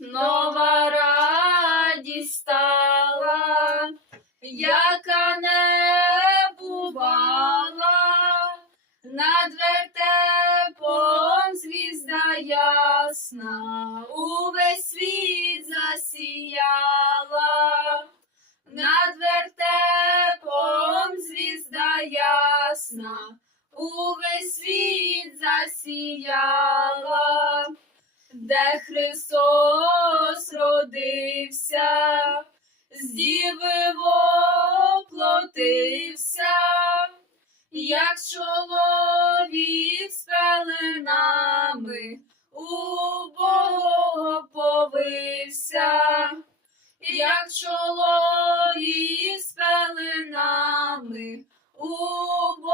нова радість стала, яка не бувала, над вертепом звізда ясна, увесь світ засіяла, над вертепом звізда ясна, увесь світ засіяла, де Христос родився, з діви воплотився, як чоловік з пеленами у Бога повився, як чоловік з пеленами у Бога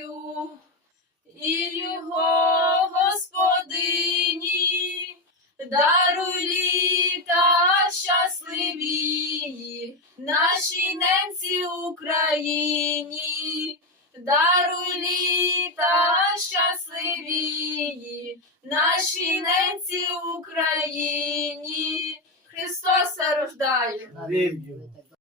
даруй літа щасливі, нашій ненці Україні, даруй літа щасливі, нашій ненці Україні. Христос рождає.